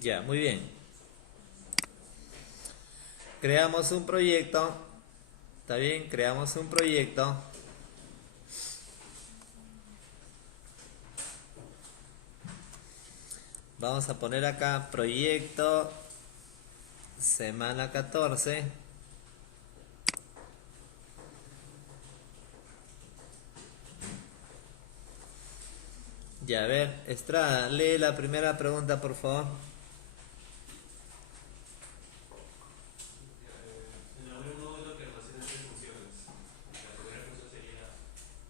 Ya, muy bien. Creamos un proyecto. ¿Está bien? Creamos un proyecto. Vamos a poner acá proyecto semana 14. Ya, a ver, Estrada, lee la primera pregunta, por favor. Elabore un módulo que almacena tres funciones. La primera función sería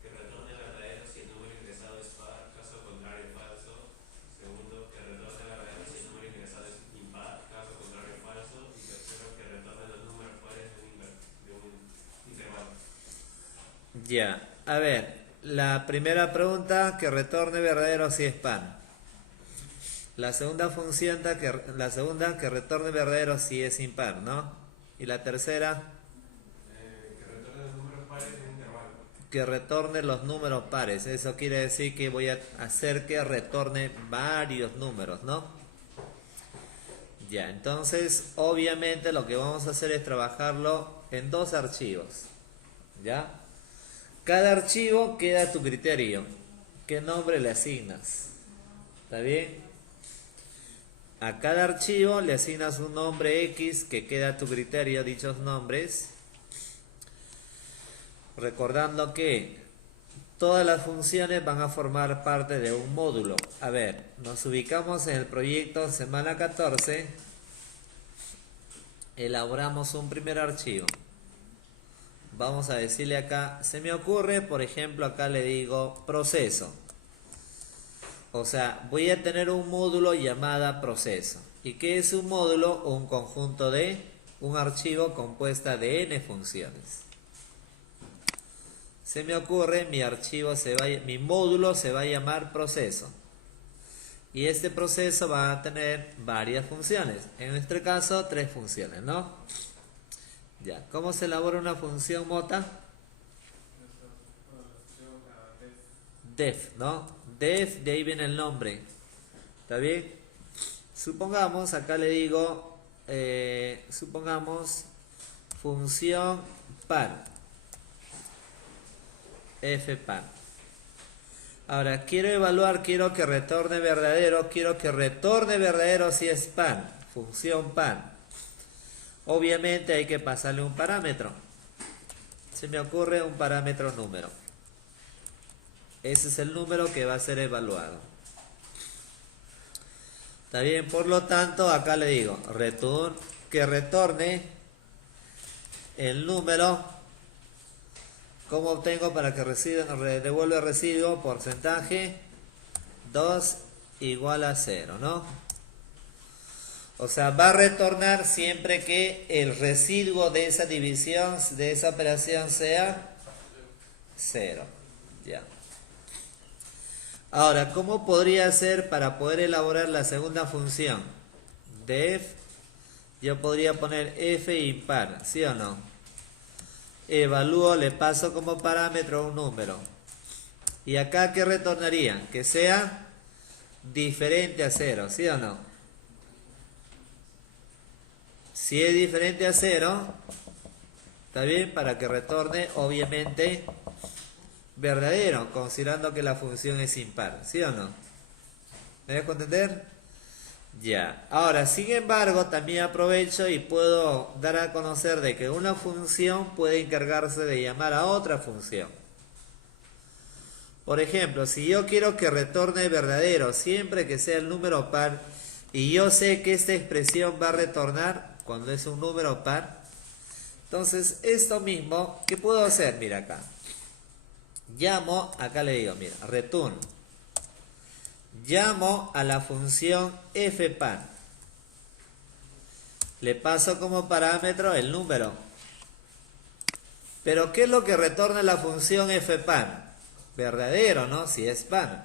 que retorne verdadero si el número ingresado es par, caso contrario falso. Segundo, que retorne verdadero si el número ingresado es impar, caso contrario falso. Y tercero, que retorne los números pares de un intervalo. Ya, a ver, la primera pregunta, que retorne verdadero si es pan. La segunda, que retorne verdadero si es impar, ¿no? Y la tercera, Que retorne los números pares de un intervalo. que retorne los números pares. Eso quiere decir que voy a hacer que retorne varios números, ¿no? Ya, entonces, obviamente lo que vamos a hacer es trabajarlo en dos archivos. ¿Ya? Cada archivo queda a tu criterio. ¿Qué nombre le asignas? ¿Está bien? A cada archivo le asignas un nombre X que queda a tu criterio dichos nombres. Recordando que todas las funciones van a formar parte de un módulo. A ver, nos ubicamos en el proyecto semana 14. Elaboramos un primer archivo. Vamos a decirle acá, se me ocurre, por ejemplo, acá le digo proceso. O sea, voy a tener un módulo llamado proceso. ¿Y qué es un módulo? Un conjunto de un archivo compuesta de n funciones. Se me ocurre, mi módulo se va a llamar proceso. Y este proceso va a tener varias funciones. En nuestro caso, 3 funciones, ¿no? Ya, ¿cómo se elabora una función mota? Def, ¿no? Def, de ahí viene el nombre. ¿Está bien? Supongamos, acá le digo, supongamos función par. Fpan. Ahora, quiero que retorne verdadero si es pan, función pan. Obviamente hay que pasarle un parámetro. Se me ocurre un parámetro número. Ese es el número que va a ser evaluado. Está bien, por lo tanto, acá le digo, que retorne el número. ¿Cómo obtengo para que devuelva el residuo? Porcentaje 2 igual a 0, ¿no? O sea, va a retornar siempre que el residuo de esa división, de esa operación sea 0. Ya. Ahora, ¿cómo podría ser para poder elaborar la segunda función? Def, yo podría poner f impar, ¿sí o no? Evalúo, le paso como parámetro un número. Y acá, ¿qué retornaría? Que sea diferente a 0, ¿sí o no? Si es diferente a 0, está bien, para que retorne, obviamente, verdadero, considerando que la función es impar, ¿sí o no? ¿Me dejo entender? Ya. Ahora, sin embargo, también aprovecho y puedo dar a conocer de que una función puede encargarse de llamar a otra función. Por ejemplo, si yo quiero que retorne verdadero siempre que sea el número par, y yo sé que esta expresión va a retornar cuando es un número par, entonces esto mismo, ¿qué puedo hacer? Mira acá. Acá le digo, mira, return. Llamo a la función fpan. Le paso como parámetro el número. Pero ¿qué es lo que retorna la función fpan? Verdadero, ¿no? Si es pan.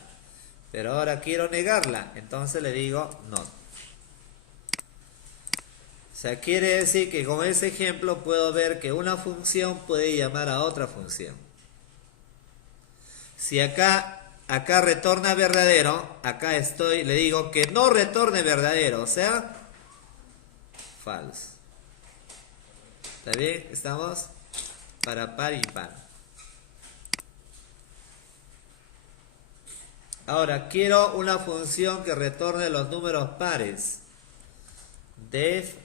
Pero ahora quiero negarla, entonces le digo no. O sea, quiere decir que con ese ejemplo puedo ver que una función puede llamar a otra función. Si acá acá retorna verdadero, acá le digo que no retorne verdadero, o sea, falso. ¿Está bien? ¿Estamos? Para par y impar. Ahora, quiero una función que retorne los números pares. Def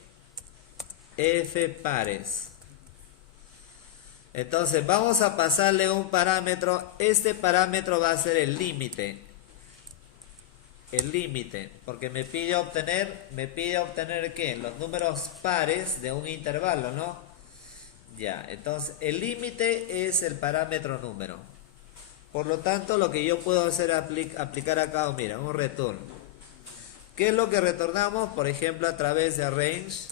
f pares. Entonces, vamos a pasarle un parámetro. Este parámetro va a ser el límite. El límite, porque me pide obtener ¿qué? Los números pares de un intervalo, ¿no? Ya, entonces el límite es el parámetro número. Por lo tanto, lo que yo puedo hacer es aplicar acá, mira, un return. ¿Qué es lo que retornamos? Por ejemplo, a través de range.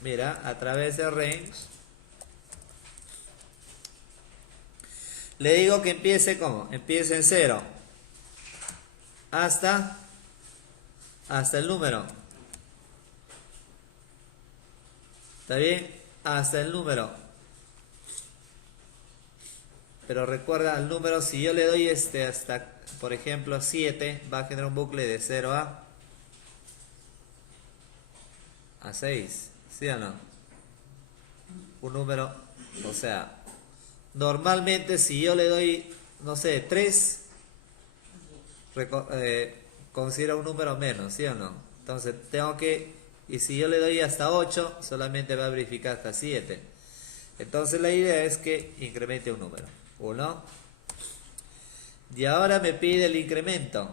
Mira, a través de range. Le digo que empiece ¿cómo? Empiece en 0. Hasta el número. ¿Está bien? Hasta el número. Pero recuerda el número, si yo le doy hasta, por ejemplo, 7, va a generar un bucle de 0 a 6. ¿Sí o no? Un número, o sea, normalmente si yo le doy, no sé, 3, considera un número menos, ¿sí o no? Entonces tengo que, y si yo le doy hasta 8, solamente va a verificar hasta 7. Entonces la idea es que incremente un número. 1. Y ahora me pide el incremento.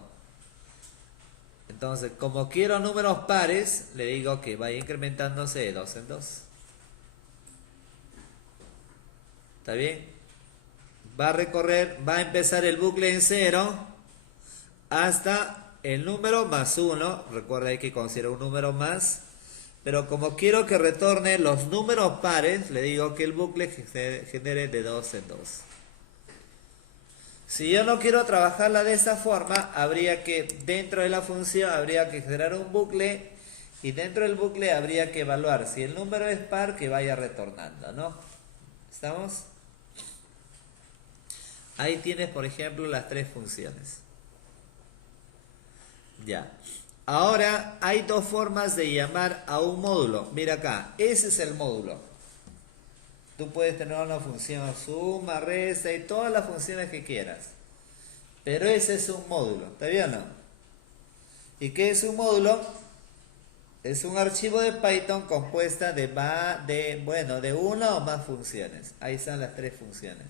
Entonces, como quiero números pares, le digo que vaya incrementándose de 2 en 2. ¿Está bien? Va a empezar el bucle en 0 hasta el número más 1. Recuerda que considero un número más. Pero como quiero que retorne los números pares, le digo que el bucle se genere de 2 en 2. Si yo no quiero trabajarla de esa forma, habría que, dentro de la función, habría que generar un bucle. Y dentro del bucle habría que evaluar si el número es par, que vaya retornando, ¿no? ¿Estamos? Ahí tienes, por ejemplo, las 3 funciones. Ya. Ahora hay 2 formas de llamar a un módulo. Mira acá, ese es el módulo. Tú puedes tener una función suma, resta y todas las funciones que quieras. Pero ese es un módulo, ¿está bien o no? ¿Y qué es un módulo? Es un archivo de Python compuesta de una o más funciones. Ahí están las 3 funciones.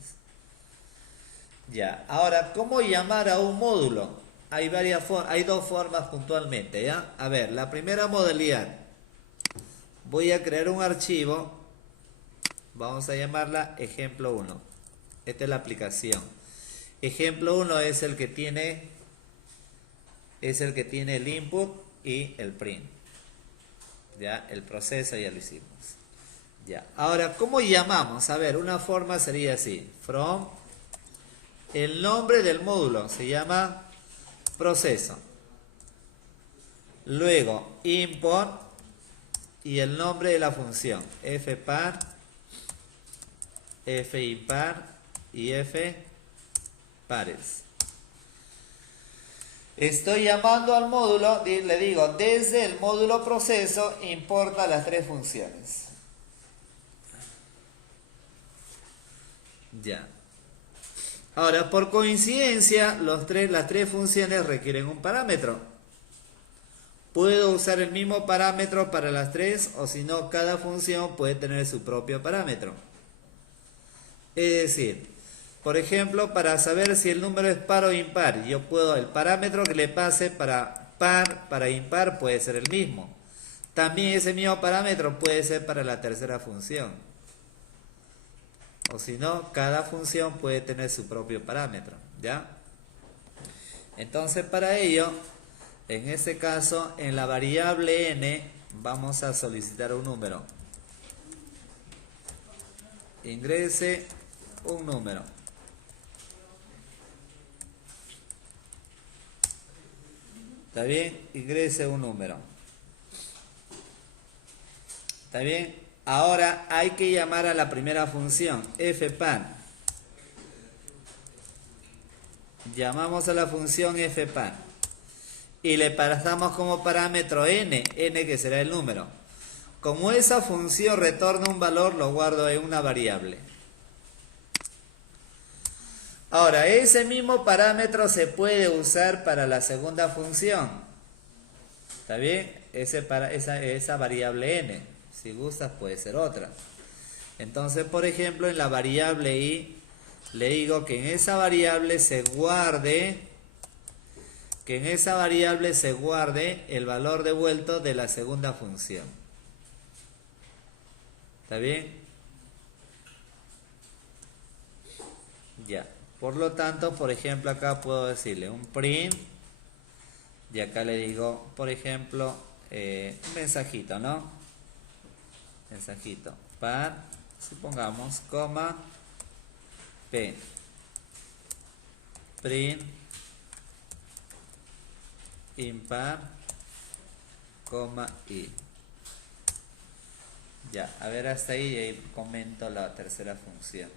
Ya, ahora, ¿cómo llamar a un módulo? Hay 2 formas puntualmente, ¿ya? A ver, la primera modalidad. Voy a crear un archivo. Vamos a llamarla ejemplo 1. Esta es la aplicación. Ejemplo 1 es el que tiene el input y el print. Ya, el proceso ya lo hicimos. Ya. Ahora, ¿cómo llamamos? A ver, una forma sería así. From el nombre del módulo se llama proceso. Luego, import y el nombre de la función. Fpar, fimpar y fpares. Estoy llamando al módulo, le digo, desde el módulo proceso importa las 3 funciones. Ya. Ahora, por coincidencia, las 3 funciones requieren un parámetro. Puedo usar el mismo parámetro para las 3, o si no, cada función puede tener su propio parámetro. Es decir, por ejemplo, para saber si el número es par o impar, el parámetro que le pase para par, para impar, puede ser el mismo. También ese mismo parámetro puede ser para la tercera función. O si no, cada función puede tener su propio parámetro, ¿ya? Entonces, para ello, en este caso, en la variable n, vamos a solicitar un número. Ingrese un número. ¿Está bien? Ingrese un número. ¿Está bien? Ahora hay que llamar a la primera función, fpan. Llamamos a la función fpar y le pasamos como parámetro n que será el número. Como esa función retorna un valor, lo guardo en una variable. Ahora, ese mismo parámetro se puede usar para la segunda función. ¿Está bien? Esa variable n. Si gustas puede ser otra. Entonces, por ejemplo, en la variable i, le digo que en esa variable se guarde el valor devuelto de la segunda función. ¿Está bien? Ya. Por lo tanto, por ejemplo, acá puedo decirle un print. Y acá le digo, por ejemplo, un mensajito, ¿no? Mensajito. Par, supongamos, coma, p. Print, impar, coma, i. Ya, a ver hasta ahí y ahí comento la tercera función.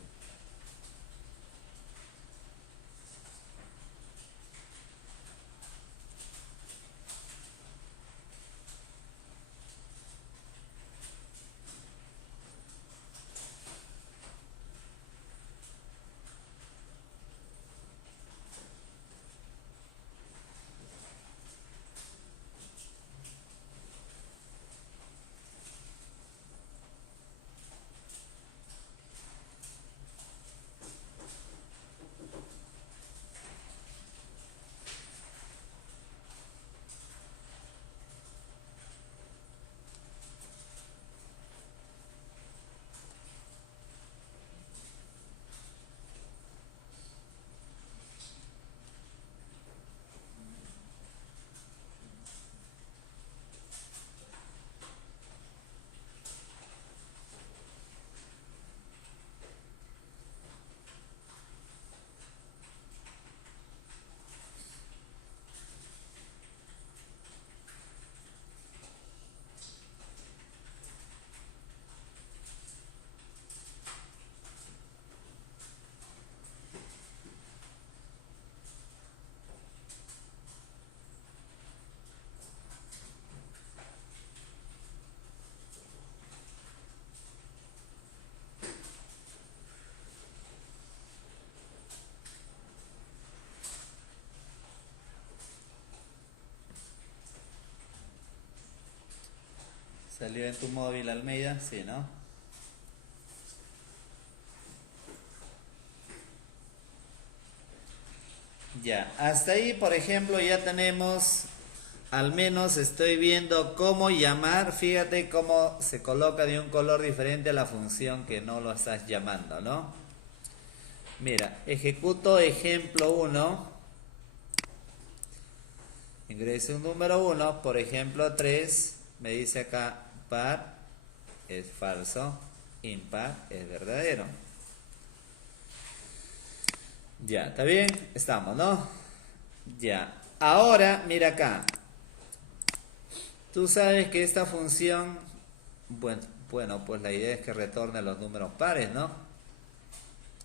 ¿Salió en tu móvil, Almeida? Sí, ¿no? Ya, hasta ahí, por ejemplo, ya tenemos, al menos estoy viendo cómo llamar. Fíjate cómo se coloca de un color diferente a la función que no lo estás llamando, ¿no? Mira, ejecuto ejemplo 1. Ingreso un número 1, por ejemplo 3. Me dice acá par es falso, impar es verdadero. Ya, ¿está bien? Estamos, ¿no? Ya. Ahora, mira acá. Tú sabes que esta función, bueno, pues la idea es que retorne los números pares, ¿no?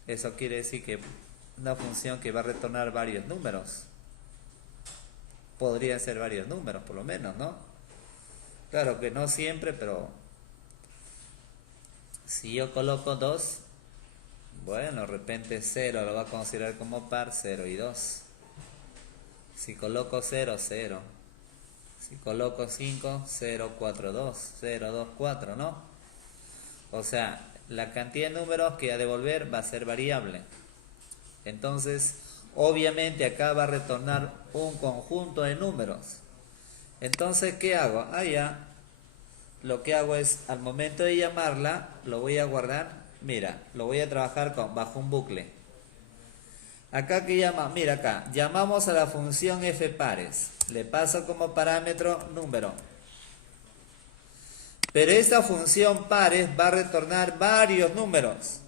Eso quiere decir que una función que va a retornar varios números. Podría ser varios números, por lo menos, ¿no? Claro que no siempre, pero si yo coloco 2, bueno, de repente 0 lo va a considerar como par, 0 y 2. Si coloco 0, 0. Si coloco 5, 0, 4, 2. 0, 2, 4, ¿no? O sea, la cantidad de números que a devolver va a ser variable. Entonces, obviamente acá va a retornar un conjunto de números. Entonces, ¿qué hago? Ya. Lo que hago es, al momento de llamarla, lo voy a guardar. Mira, lo voy a trabajar bajo un bucle. Acá que llama, mira acá, llamamos a la función fpares. Le paso como parámetro número. Pero esta función pares va a retornar varios números.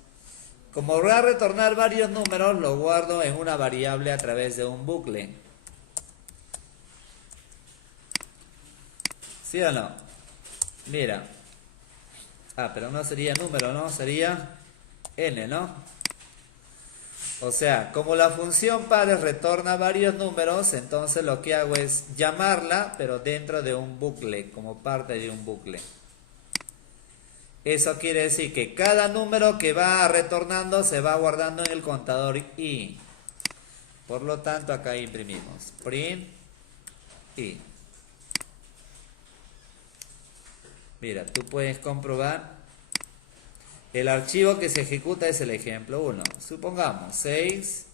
Como va a retornar varios números, lo guardo en una variable a través de un bucle. ¿Sí o no? Mira. Pero no sería número, ¿no? Sería n, ¿no? O sea, como la función pares retorna varios números, entonces lo que hago es llamarla, pero dentro de un bucle, como parte de un bucle. Eso quiere decir que cada número que va retornando se va guardando en el contador i. Por lo tanto, acá imprimimos print i. Mira, tú puedes comprobar. El archivo que se ejecuta es el ejemplo 1. Supongamos 6.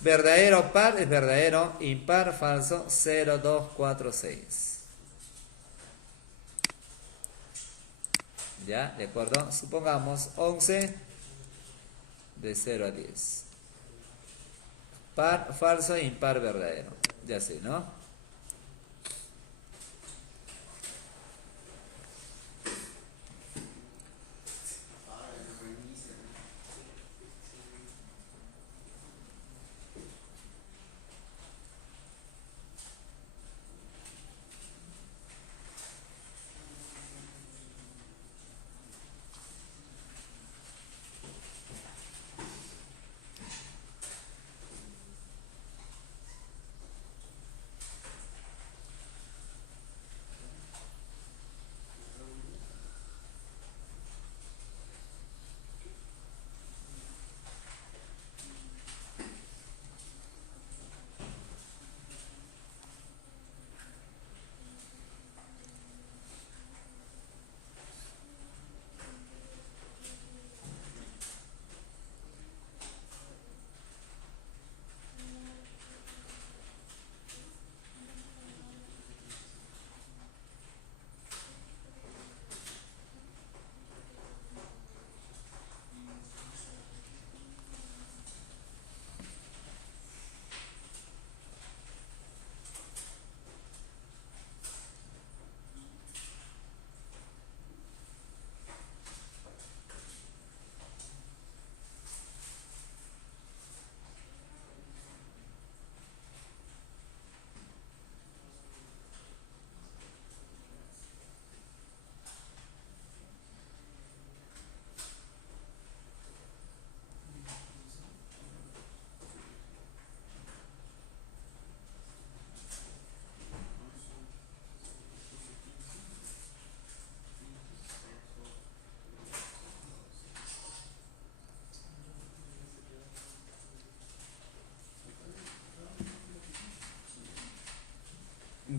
Verdadero par es verdadero, impar falso 0, 2, 4, 6. ¿Ya? ¿De acuerdo? Supongamos 11 de 0 a 10. Par falso, impar verdadero. Ya sé, ¿no?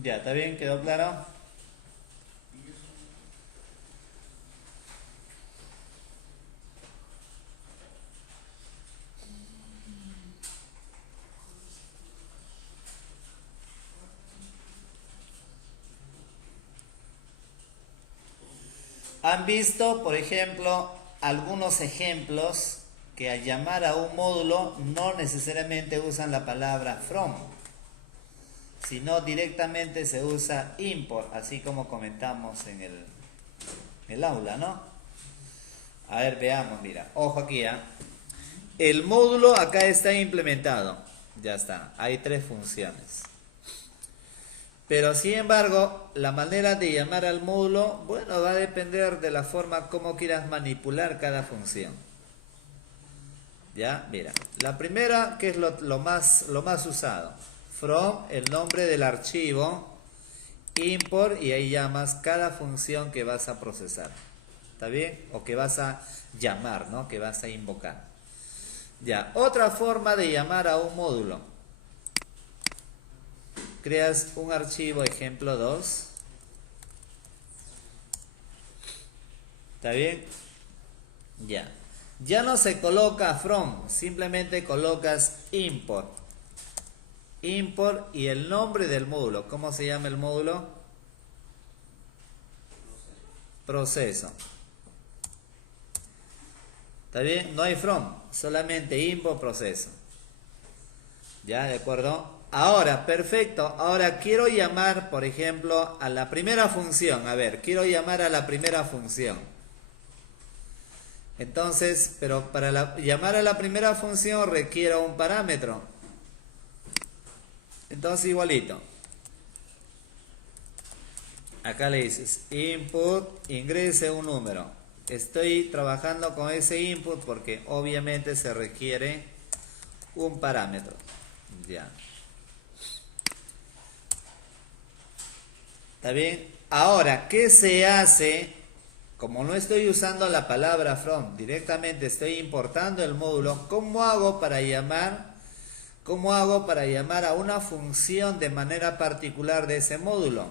Ya, ¿está bien? ¿Quedó claro? ¿Han visto, por ejemplo, algunos ejemplos que al llamar a un módulo no necesariamente usan la palabra from, sino directamente se usa import, así como comentamos en el aula, ¿no? A ver, veamos, mira, ojo aquí, ¿eh? El módulo acá está implementado, ya está, hay 3 funciones. Pero sin embargo, la manera de llamar al módulo, bueno, va a depender de la forma como quieras manipular cada función. Ya, mira, la primera, que es lo más usado, from, el nombre del archivo, import, y ahí llamas cada función que vas a procesar. ¿Está bien? O que vas a llamar, ¿no? Que vas a invocar. Ya, otra forma de llamar a un módulo. Creas un archivo ejemplo 2. ¿Está bien? Ya. Ya no se coloca from, simplemente colocas import. Import y el nombre del módulo. ¿Cómo se llama el módulo? Proceso. ¿Está bien? No hay from, solamente import proceso. ¿Ya? ¿De acuerdo? Ahora, perfecto. Ahora quiero llamar, por ejemplo, a la primera función. A ver, quiero llamar a la primera función. Entonces, pero para llamar a la primera función requiero un parámetro. Entonces, igualito. Acá le dices input, ingrese un número. estoy trabajando con ese input porque obviamente se requiere un parámetro. Ya. ¿Está bien? Ahora, ¿qué se hace? Como no estoy usando la palabra from, directamente estoy importando el módulo, ¿cómo hago para llamar? ¿Cómo hago para llamar a una función de manera particular de ese módulo?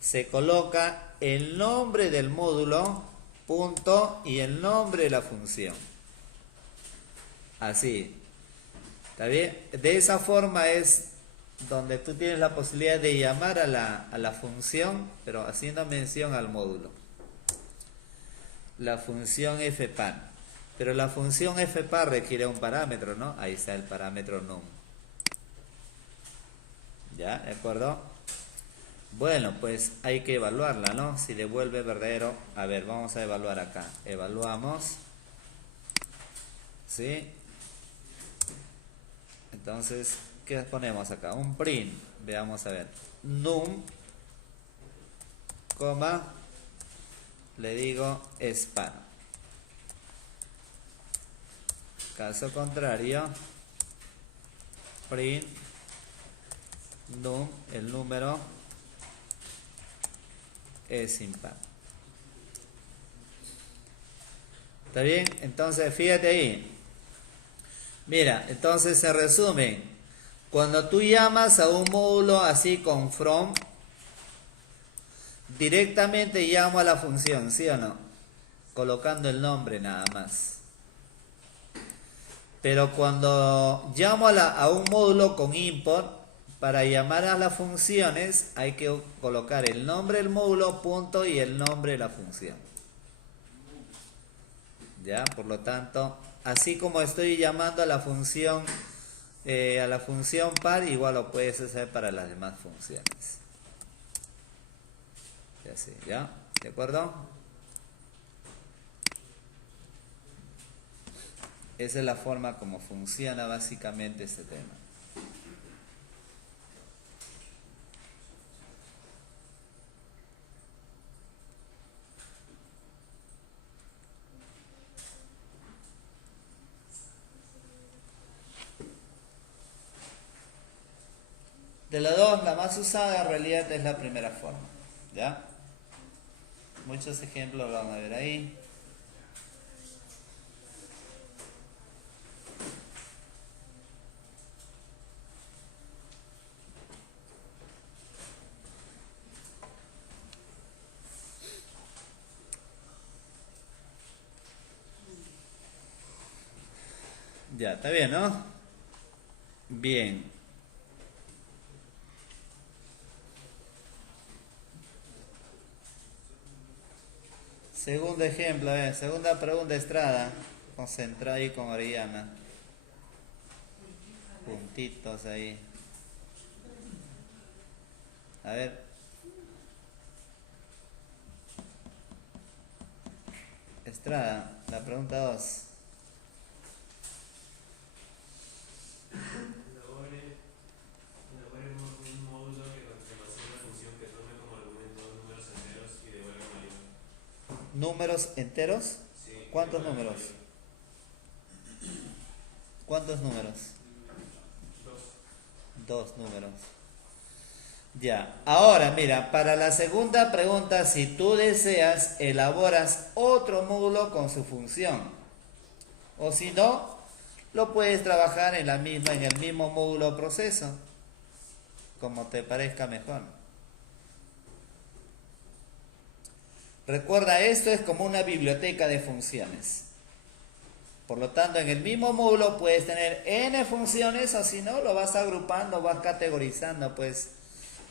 Se coloca el nombre del módulo, punto, y el nombre de la función. Así. ¿Está bien? De esa forma es donde tú tienes la posibilidad de llamar a la función, pero haciendo mención al módulo. La función fpan. Pero la función fpan requiere un parámetro, ¿no? Ahí está el parámetro num. ¿Ya? ¿De acuerdo? Bueno, pues hay que evaluarla, ¿no? Si devuelve verdadero. A ver, vamos a evaluar acá. Evaluamos. ¿Sí? Entonces, ¿qué ponemos acá? Un print. Veamos a ver. Num, coma, le digo span. Caso contrario, print num, el número es impar. ¿Está bien? Entonces, fíjate ahí. Mira, entonces se resume. Cuando tú llamas a un módulo así con from, directamente llamo a la función, ¿sí o no? Colocando el nombre nada más. Pero cuando llamo a un módulo con import, para llamar a las funciones hay que colocar el nombre del módulo, punto, y el nombre de la función. ¿Ya? Por lo tanto, así como estoy llamando a la función par, igual lo puedes hacer para las demás funciones. Y así, ¿ya? ¿De acuerdo? Esa es la forma como funciona básicamente este tema. De las dos, la más usada en realidad es la primera forma. ¿Ya? Muchos ejemplos lo van a ver ahí. Ya, está bien, ¿no? Bien. Segundo ejemplo, segunda pregunta, Estrada. Concentra ahí con Oriana. Puntitos ahí. A ver. Estrada, la pregunta 2. Elaboremos un módulo que almacene una función que tome como argumento números enteros y devuelva mayor. ¿Números enteros? Sí, ¿Cuántos devuelva números? mayor. ¿Cuántos números? 2. 2 números. Ya, ahora mira, para la segunda pregunta, si tú deseas, elaboras otro módulo con su función. O si no, lo puedes trabajar en el mismo módulo proceso, como te parezca mejor. Recuerda, esto es como una biblioteca de funciones. Por lo tanto, en el mismo módulo puedes tener n funciones, o si no, lo vas agrupando, vas categorizando, pues.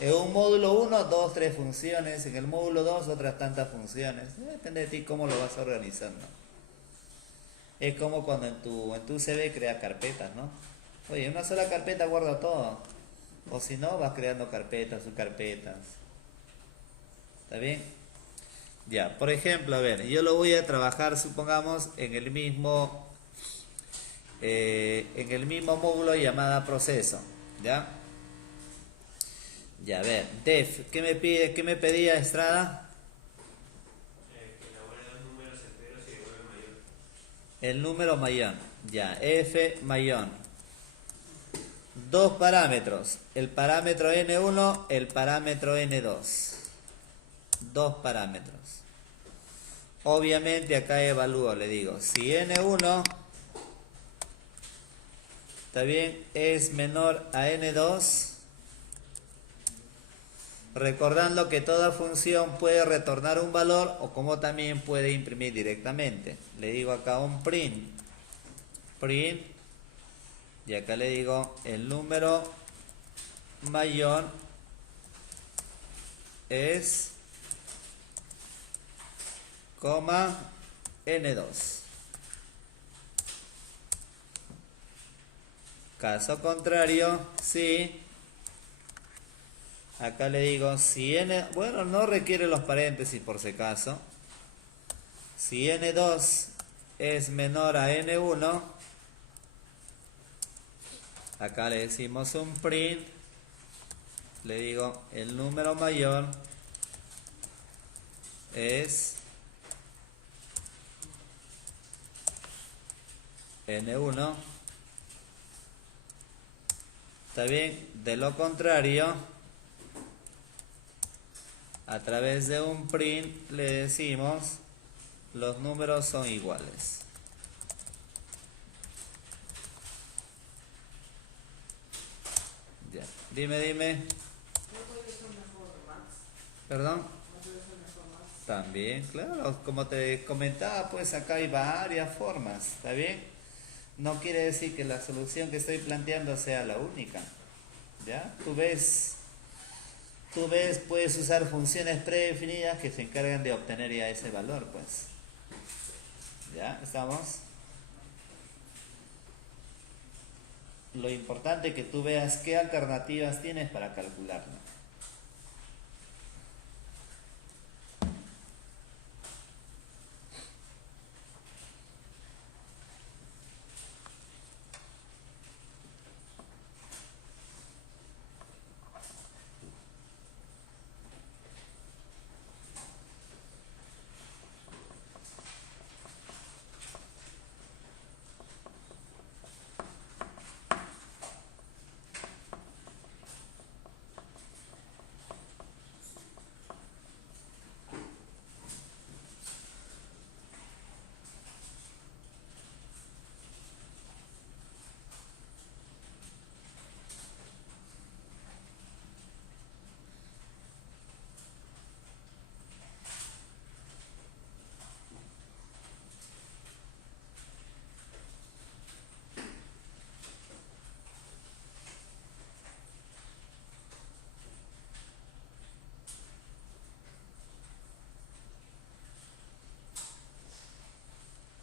En un módulo 1, 2, 3 funciones. En el módulo 2, otras tantas funciones. Depende de ti cómo lo vas organizando. Es como cuando en tu CV creas carpetas, ¿no? Oye, en una sola carpeta guarda todo. O si no, vas creando carpetas, subcarpetas. ¿Está bien? Ya, por ejemplo, a ver, yo lo voy a trabajar, supongamos, en el mismo módulo llamada proceso. ¿Ya? Ya, a ver, def, ¿qué me pedía Estrada? Que elabore dos números El número mayor. Ya, f mayor. Dos parámetros. El parámetro n1, el parámetro n2. Dos parámetros. Obviamente acá evalúo, le digo, si n1 está bien, es menor a n2, recordando que toda función puede retornar un valor o como también puede imprimir directamente. Le digo acá un print, y acá le digo el número mayor es coma n2. Caso contrario, si acá le digo si n, bueno, no requiere los paréntesis por si acaso. Si n2 es menor a n1, acá le decimos un print, le digo el número mayor es n1. Está bien, de lo contrario, a través de un print le decimos los números son iguales. Ya, dime. ¿Perdón? También, claro, como te comentaba, pues acá hay varias formas, ¿está bien? No quiere decir que la solución que estoy planteando sea la única, ¿ya? Tú ves, puedes usar funciones predefinidas que se encargan de obtener ya ese valor, pues. ¿Ya? ¿Estamos? Lo importante es que tú veas qué alternativas tienes para calcularlo.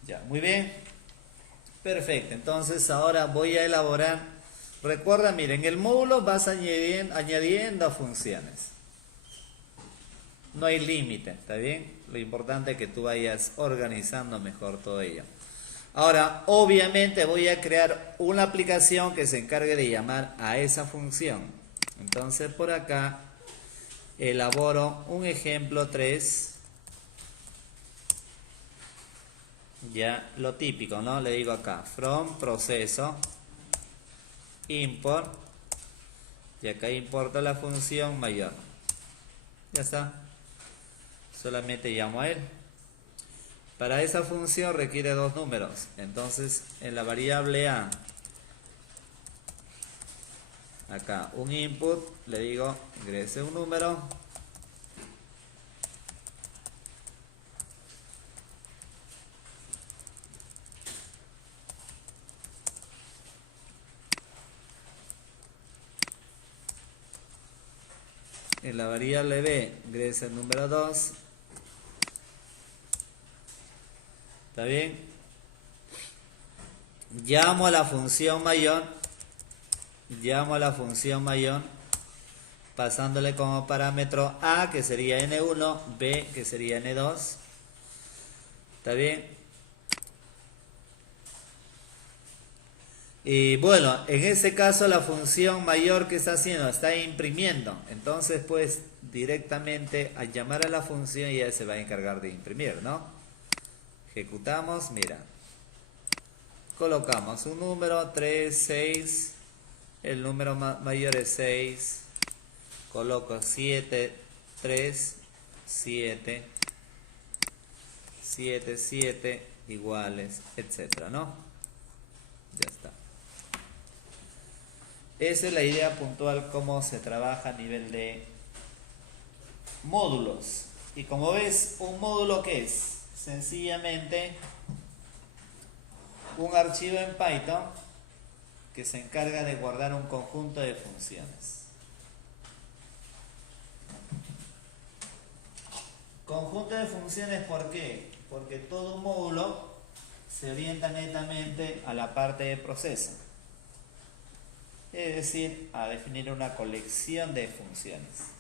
Ya, muy bien. Perfecto, entonces ahora voy a elaborar. Recuerda, miren, en el módulo vas añadiendo funciones. No hay límite, ¿está bien? Lo importante es que tú vayas organizando mejor todo ello. Ahora, obviamente voy a crear una aplicación que se encargue de llamar a esa función. Entonces por acá elaboro un ejemplo 3. Ya, lo típico, ¿no? Le digo acá, from proceso, import, y acá importo la función mayor. Ya está. Solamente llamo a él. Para esa función requiere dos números. Entonces, en la variable a, acá, un input, le digo, ingrese un número. En la variable b, ingrese el número 2. ¿Está bien? Llamo a la función mayor. Pasándole como parámetro a, que sería n1, b, que sería n2. ¿Está bien? Y bueno, en ese caso la función mayor que está haciendo, está imprimiendo. Entonces pues directamente al llamar a la función ya se va a encargar de imprimir, ¿no? Ejecutamos, mira. colocamos un número 3, 6, el número mayor es 6, coloco 7, 3, 7, 7, 7 iguales, etcétera, ¿no? Ya está. Esa es la idea puntual cómo se trabaja a nivel de módulos. Y como ves, un módulo ¿qué es? Sencillamente un archivo en Python que se encarga de guardar un conjunto de funciones. Conjunto de funciones, ¿por qué? Porque todo módulo se orienta netamente a la parte de proceso. Es decir, a definir una colección de funciones.